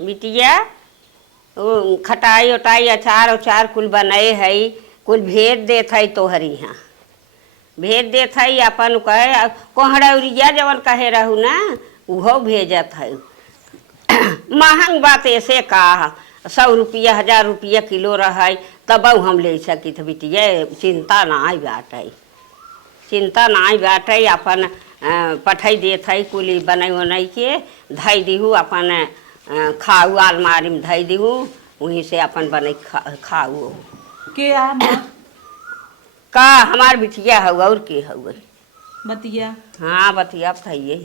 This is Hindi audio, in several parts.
बिटिया वो खटाई उटाई अचार उचार कुल बनाए है, कुल भेज देत है तोहरी यहाँ भेज देत है। अपन कहे कोहड़ौरिया जवन कहे रहू ना उहो भेजत है। महंग बात ऐसे का 100 रुपया 1000 रुपया किलो रहे तब हम ले सकी थे बिटिया। चिंता ना बाटे, चिंता ना बाटे। अपन पठाई देत है कुली बनाई उनाई के धई दीहू, अपन खाऊ अलमारी में धई दीहू, वहीं से अपन बने खाऊ के आ का हमार बिटिया हउ और के हउ बतिया। हाँ बतिया तो है,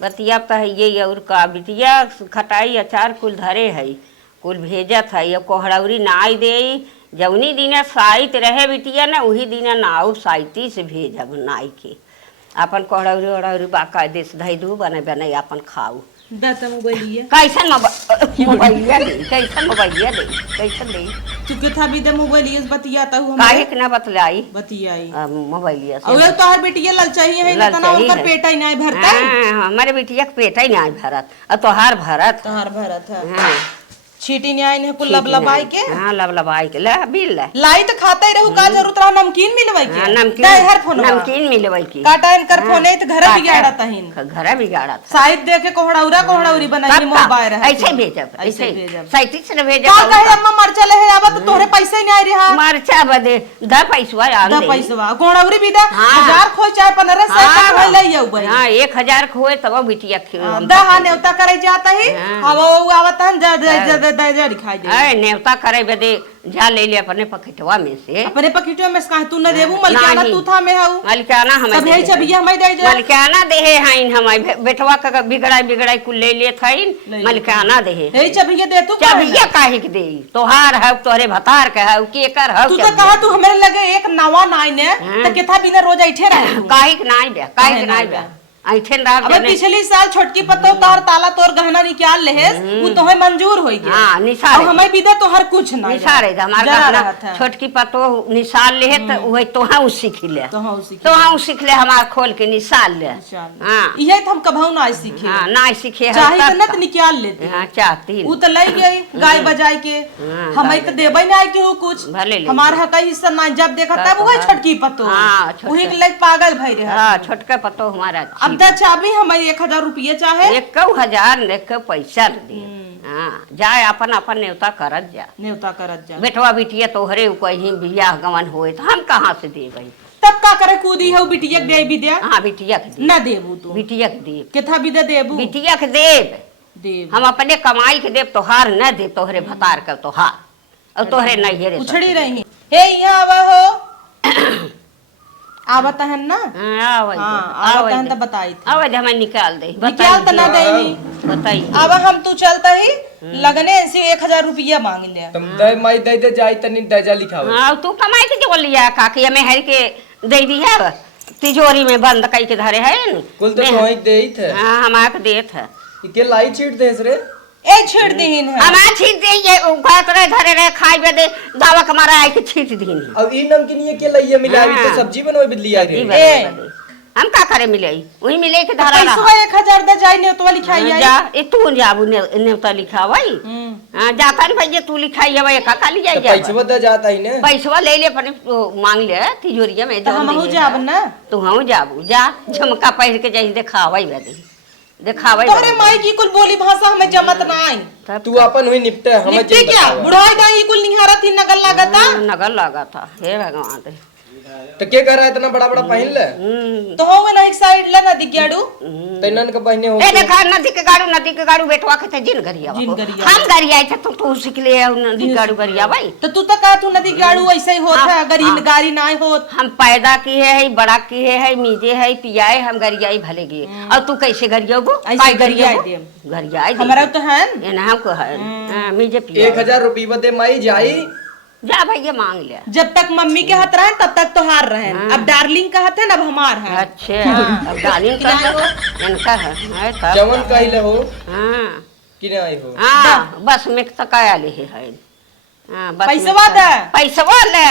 बतिया तो है और का बिटिया खटाई अचार कुल धरे है, कुल भेजत है। कोहड़ौरी नाई दे जवनी दिन साइत रहे बिटिया ना वही दिन नाऊ साइती से भेजब नाई के। अपन कोहड़ौरी ओहड़ौरी बाका देश धई दू बने बने अपन खाऊ। मोबाइलिया कैसन मोबाइलिया दे, कैसन मोबाइलिया दे, कैसन दे तू के था भी दे मोबाइलिया बतियाता हूं काहे के ना बतलाई बतियाई मोबाइलिया से। और तोहर बेटिया ललचाई है ना तना उनकर पेट ही नहीं भरता। हां हमारे बिटिया के पेट ही नहीं भरत और तोहार भरत है। हां छीटी नहीं आइन है कुल लबलबाई के। हां लबलबाई के ला बिल ला लाई तो खाता ही रहू का जरूरत रहा नमकीन मिलवाई के। नमकीन हर फोन नमकीन मिलवाई की काटा इनकर फोन है तो घर बिगाड़ा तहिन, घर बिगाड़ा था साइड देके कोहड़ौरी बनाई मोबाइल रहा ऐसे भेजब, ऐसे साइती से भेजब। का कहे अम्मा मरचा ले है अब तो तोरे पैसे ही नहीं आई रहा। मरचा बदे द पैसवा आ दे, द पैसवा कोहड़ौरी भी दा 1000 खोई चाहे 1500 का खोई ले आऊ भाई। हां 1000 खोए तब बिटिया द हा नेवता करे जाता ही अब वो आवत हन जा दिखाई दे। अरे नेवता करे बदे जा ले ले अपने पकेटवा में से, अपने पकेटवा में से कहां तू न देबू मलकाना तू था में हऊ मलकाना हमें तब है छबिया हमें दे दे मलकाना देहे हइन हमें बेटवा का बिगड़ाई कुल ले ले थइन मलकाना देहे हे छबिया दे तू छबिया काहे के दे तोहार है तोरे भतार के है के कर है। तू तो कहा तू हमरे लगे एक नवा नाई ने त केथा बिना रोज ऐठे रहे काहे के नाई बे, काहे के नाई बे ऐठे रह। अब पिछली साल छोटकी पत्तो तार ताला तोर गहना निकाल ले वो तोहे मंजूर होई गया। हां निसार अब हमें बिदा तोहर कुछ ना निसार है हमार गहना छोटकी पत्तो निसाल ले त वही तोहा उ सीख ले, तोहा उ सीख ले हमार खोल के निसाल ले। हां इहे त हम कभौ ना सीखे। हां ना सीखे चाहे त नत निकाल लेते। हां चाहती उ त लई गई गाय बजाई के हमें त देबे ना के हो कुछ हमार हक हिस्सा ना जब देखा तब वही छोटकी पत्तो। हां वही के लई पागल भई रहे। हां छोटका पत्तो हमारा अब द चाबी हमें 1000 रुपया चाहे 1000 ने के पैसा दे। हां जाए अपन अपन नेवता करत जा बेटवा बिटिया तोहरे कहीं बियाह गवन होए तो हम कहां से देबई तब का करे कूदी हो बिटिया के दे विद्या। हां बिटिया के ना देबू तू बिटिया के दे केथा विद्या देबू बिटिया के देब हम अपने कमाई के देब तोहार न दे तोहरे भतार के तोहार और तोहरे नहीं रे उछड़ी रही हे यहां आवा हो आवत है ना। आवत आवत है त बताई थी आवत हमें निकाल दे निकाल त ना देही बताई। अब हम तू चलता ही लगने से 1000 रुपया मांग ले तुम दे माई दे दे जाई तनी दजा लिखावे। हां तू कमाई के जो लिया काकी हमें हर के दे दिया तिजोरी में बंद कई के धरे है न कुल तो तोही देई थे। हां हमार के देत है के लाई छीट देस रे ए छीट दीन है हमार छीट दे ये उगात रहे धरे रहे खाई बे दे दावा कमारा आई के छीट दीन। अब ई नमकीन के लइया मिलावी तो सब्जी बनवे बदलिया रे हम का करे मिले वही मिले के धरा पैसा 1000 दे जाई ने तो लिखाई आई जा ए तू जाबू ने तो लिखावई। हां जाता न भैया तू लिखाई हवे का काली जाई जा पैसा दे जाता ही ने पैसा ले ले अपन मांग ले तिजोरिया में तो हम जाब ना तू हम जाबू जा झमका पहन के जाई दिखावई बे दिखावई तोरे माई की कुल बोली भाषा हमें जमत ना आई तू अपन हुई निपटे हमें निपटे क्या बुढ़ाई दाई कुल निहारा थी नगल लागता नगल लागता हे भगवान रे तो के कर रहा है इतना बड़ा बड़ा पहन ले तो हो ना एक साइड ले नदी गाड़ू तैनन के पहने हो ए देखा नदी के गाड़ू बेटवा के जिन गरिया हम गरिया थे तू सीख ले नदी के गाड़ू गरिया भाई तो तू तो कहा तू नदी गाड़ू ऐसे ही होता है अगर इन गाड़ी ना होत हम पैदा किए है बड़ा किए है मीजे है पियाए हम गरियाई भले गए और तू कैसे गरियाबू ऐसे गरियाई दे गरियाई हमारा तो है ये ना को है मीजे पिया 1000 रुपया दे माई जाई जा भैया मांग ले जब तक मम्मी के हाथ रहे तब तक तो हार रहे अब डार्लिंग का हाथ है अब हमार है। अच्छा अब डार्लिंग का इनका है जवन कहले हो हां कि नहीं हो हां बस में तक आले है हाँ, बस पैसवा दे पैसवा ले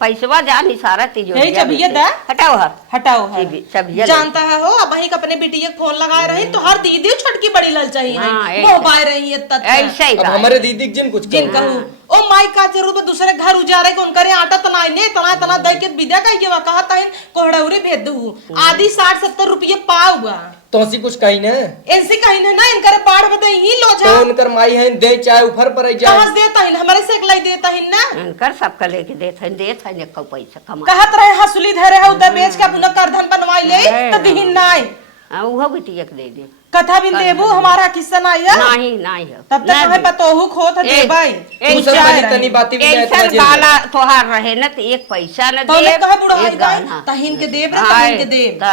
पैसवा जा निसारा तिजोरी यही चबिया दे हटाओ हटाओ है चबिया जानता है हो अब वही अपने बिटिया फोन लगाए रही तो हर दीदी छोटकी बड़ी लल चाहिए मोबाइल रही है ऐसे ही अब हमारे दीदी जिन कुछ जिन कहूं ओ माई का जरूर दूसरे घर उजारे कौन करे आटा तनाई ने तना तना दे के विदा कह के कहा तहिन कोहड़ौरी भेज दू आधी 60-70 रुपये पाऊगा तो हसी कुछ कहीं ना ऐसी कहीं ना इनकर बाढ़ बदे ही लो जा तो उनकर माई है दे चाहे ऊपर पर आई जाए कहां से देता है हमारे से लाई देता है ना इनकर सबका लेके देत है ने को पैसा कमा कहत रहे हसुली धरे है उधर बेच के अपना करधन बनवाई ले त दिहिन नाई उहो बिटिया के दे दे कथा भी देबू हमारा किस्सा नहीं है नहीं है तब तक हमें पतोहू खोत दे भाई तनी बाती भी ऐसा गाला तोहार रहे न तो एक पैसा न तो दे कहे बुढ़ा है गाना तहिन के देब रे तहिन के देब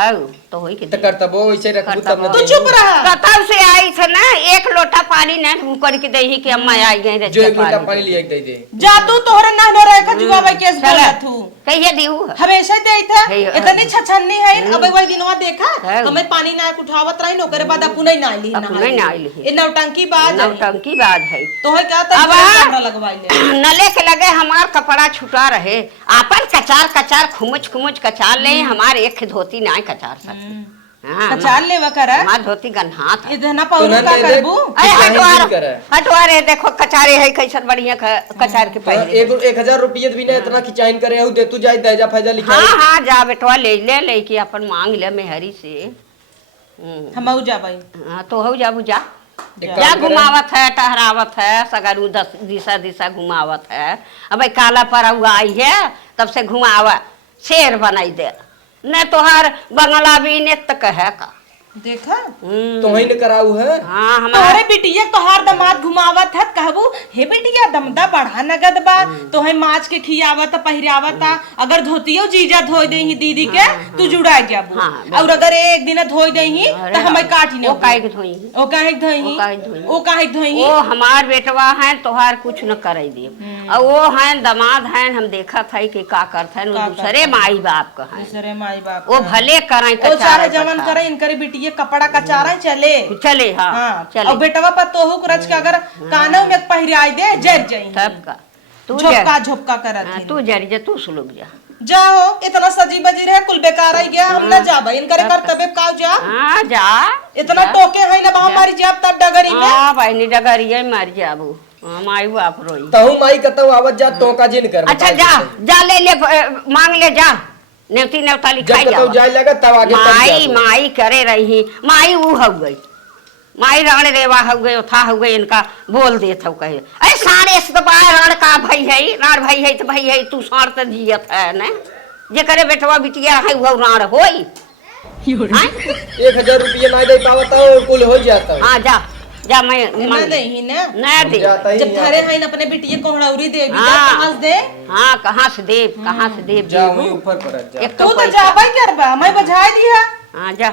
तो होई के तो करता वो ऐसे रखबू तब तू चुप रहा कतल से आई थे ना एक लोटा पानी न ऊपर के दही के अम्मा आई गई रे जो एक लोटा पानी लिया दे दे जा तू तोहरे ना न रह के जुआ भाई केस बोला तू कहिए दिहू हमेशा दे था इतनी छछन्नी है अब वही दिनवा देखा हमें पानी ना उठावत रही नौकर बाद पुनई ना ली ना ली ये नौटंकी बाज है तो है क्या तब कैमरा लगवाई ले नले के लगे हमार कपड़ा छुटा रहे आपन कचार खुमुच कचार ले हमार एक धोती ना कचार सकते कचार लेवा करा हमार धोती गन्हा था इतना पाउडर का करबू हटवा रे देखो कचारे है कैसन बढ़िया कचार के पहले 1000 रुपये भी ना इतना खिंचाइन करे हो दे तू जाए दर्जा फैजा लिखा हां जा बेटवा ले कि अपन मांग ले मेहरी से हम जा भाई हां तो हो जाबू जा घुमावत है टहरावत है सगरू दिशा घुमावत है अब काला पर आई है तब से घुमावा शेर बनाई दे न तोहार बंगला भी ने तक है का देखा तो वही न कराऊ है हां हमारे बिटिया तोहार दामाद घुमावत है कहबू हे बिटिया दमदा बढ़ा नगद बा तो है माछ के खियावत पहिरावत अगर धोतियो जीजा धोई देही दीदी के तू जुड़ाई जाबू और अगर एक दिन धोई देही त हमें काटी न ओ काहे के धोई ओ काहे धोई ओ हमार बेटवा है तोहार कुछ न करई दे और वो है दामाद है हम देखा था कि का करत है दूसरे माई बाप का है दूसरे माई बाप वो भले कराई ओ चाहे जवन करे इनकरे बिटिया ये कपड़ा का चारा चले हाँ चले और बेटवा पर तोहू रच के अगर कानों में पहिराई दे जर जाई तब का तू झोपका करत है तू जरी जा तू सुलग जा जाओ इतना सजी बजी रहे कुल बेकार आई गया हम ना जाबे इनकरे कर्तव्य काव जा हां जा इतना टोके है ना हमारी जाब तब डगरी में हां भाई नी डगरी है मर जाबू माई बाप रोई तहु माई कतौ आवत जा तो का जिन कर अच्छा जा ले मांग ले जा नेवता लिखाई जाए लगा तब आगे माई करे रही माई वो हो गई माई रण रेवा हो गई था हो गई इनका बोल देत हो कहे अरे सारे से तो रण का भाई है रण भाई है तो भाई है तू सार तो जियत है ना जे करे बेटवा बिटिया है वो रण होई 1000 रुपये ना दे पावता और कुल हो जाता हां जा मैं दे ही ना दे जब थारे है अपने बिटिया कोहड़ौरी दे भी कहां से दे हां कहां से दे जाओ ऊपर पर जा तू तो जाबे करबा मैं बजाय दिया हां जा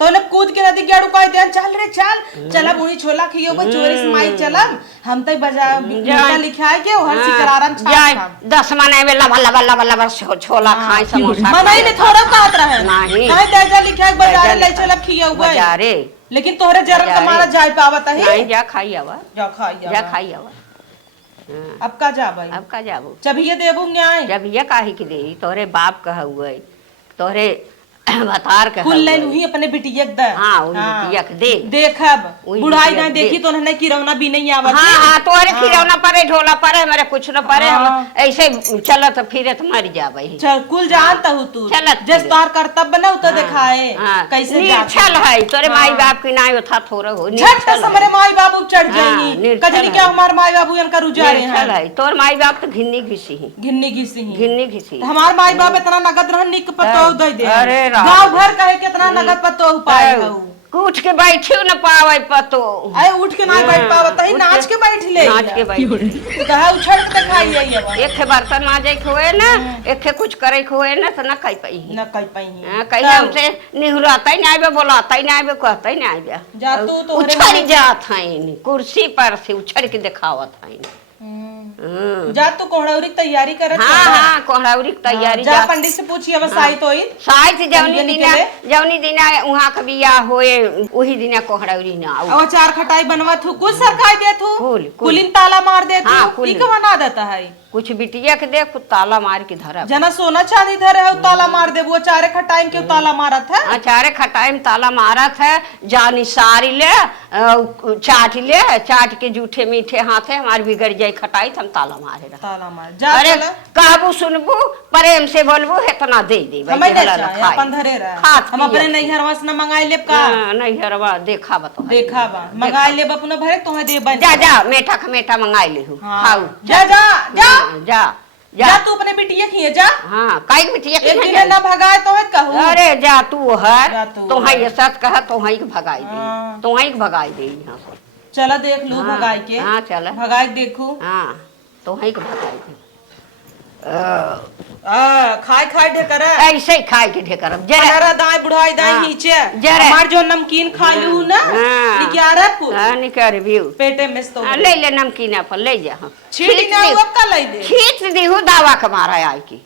तो ने कूद के नदी गेड़ू कह दे चल रे चल मुही छोला खियो को चोरी से माई चलम हम तो बजा बिटा लिखाए के हर सिकरारन छा 10 मने में लबा छोला खाए समोसा मनाई में थोड़ा बात रहे नहीं काहे दर्जा लिखाए बाजार ले चल खियो गए बाजारे लेकिन तोहरे जरम तुम्हारा जाय पावत है नहीं जा खाई आवा जा खाई आवा अब का जाबे अब का जाबो जब ये देबू न्याय जब ये काहे के दे तोरे बाप कह हुए तोरे भतार कह कुल लाइन हुई अपने बिटिया के दे हां वो बिटिया के दे देखब बुढ़ाई ना देखी तो नहीं किरौना भी नहीं आवत हां तोरे खिरौना परे ढोला परे मेरे कुछ न परे हम ऐसे चलत फिरत मर जाबे चल कुल जानता हूं तू जस तोर कर्तव्य न तो दिखाए कैसे जा चल है तोरे माई बाप की नाई था थोड़ा हो झट से हमरे माई बाबू चढ़ जाई कजनी क्या हमार माई बाबू इनका रुजारे हैं चल है तोर माई बाप तो घिन्नी घिसी हमार माई बाप इतना नगद रहन निक पतो दे दे गांव भर कहे कितना नगद पतो पाए हो उठ के बैठे न पावे पतो अरे उठ के ना बैठ पावत है नाच के बैठ ले तो कहा उछल के दिखाई है एक बर्तन माजे खोए ना एक कुछ करे खोए ना तो न कह पाई कहीं हमसे निहुराता ही नहीं आवे बोलाता ही नहीं आवे कहता ही नहीं आवे जा तू तो उछल जात है कुर्सी पर से उछल के दिखावत है जा तू कोहड़ौरी की तैयारी कर। हाँ हाँ कोहड़ौरी की तैयारी जा पंडित से पूछिए अब साई तो ही शायद जौनी निकले। दिना जौनी दिना वहाँ का बियाह होए वही दिना कोहड़ौरी ना आऊ। और चार खटाई बनवा थू कुछ सरकाई दे थू कुल। कुलिन ताला मार दे हाँ, थू कुल। ई का बना देता है कुछ बिटिया के देख ताला मार के धरा जना सोना चांदी धरे है ताला मार दे वो चारे खटाई के ताला मारत है। अचारे खटाई में ताला मारत है जानी सारी ले चाट के जूठे मीठे हाथ है हमारे बिगड़ जाए खटाई तो हम ताला मारे रहा। ताला मार जा अरे चला कहबू सुनबू प्रेम से बोलबू इतना दे दे हमें नहीं चाहिए अपन धरे रहा हम अपने नैहरवा से न मंगाई लेब का नहीं हरवा देखा बता देखा बा मंगाई लेब अपना भरे तोहे दे बन जा जा मेठा का मेठा मंगाई ले खाऊ जा जा जा जा जा तू अपने बिटिया खिए जा। हाँ काई बिटिया एक दिन ना भगाए तो है कहूं अरे जा तू हर जा तू तो ये सच कह तो ही भगाई दे हाँ। तो ही भगाई दे यहाँ से। चला देख लू हाँ, भगाई के हाँ चल भगाई देखू हाँ तो ही भगाई दे खाए खाए ढेकर ऐसे ही खाए के ढेकर जरा जरा दाएं बुढ़ाई दाएं हाँ, नीचे जरा। हमार जो नमकीन खा लू ना हाँ। ग्यारह फुल निकर भी पेटे में तो ले ले नमकीन अपन ले जा छीट ना अब का ले दे खींच दी हूँ दावा के मारा आई की